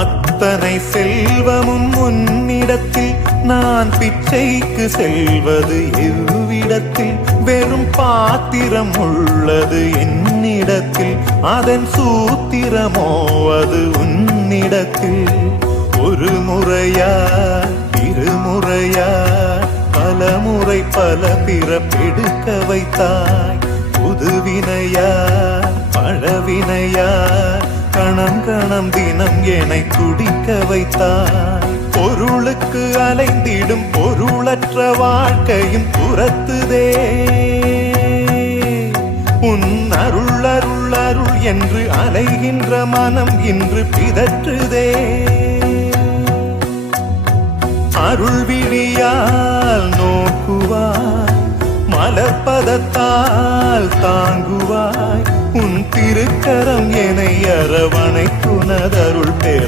அத்தனை செல்வமும் உன்னிடத்தில், நான் பிச்சைக்கு செல்வது எவ்விடத்தில்? வெறும் பாத்திரம் உள்ளது என்னிடத்தில், அதன் சூத்திரமோ அது உன்னிடத்தில். ஒரு முறையா இருமுறையா பல முறை பல பிறப்பெடுக்க வைத்தாய். புதுவினையா பழவினையா கணம் கணம் தினம் என்னை துடிக்க வைத்தாய். பொருளுக்கு அலைந்திடும் பொருளற்ற வாழ்க்கையும் துரத்துதே. உன் அருள் அருள் அருள் என்று அலைகின்ற மனம் இன்று பிதற்றுதே. அருள் விழியால் நோக்குவாய், மலர்பதத்தால் தாங்குவாய். உன் திருக்கரம் என்னை அரவணைத்துனதருள் பெற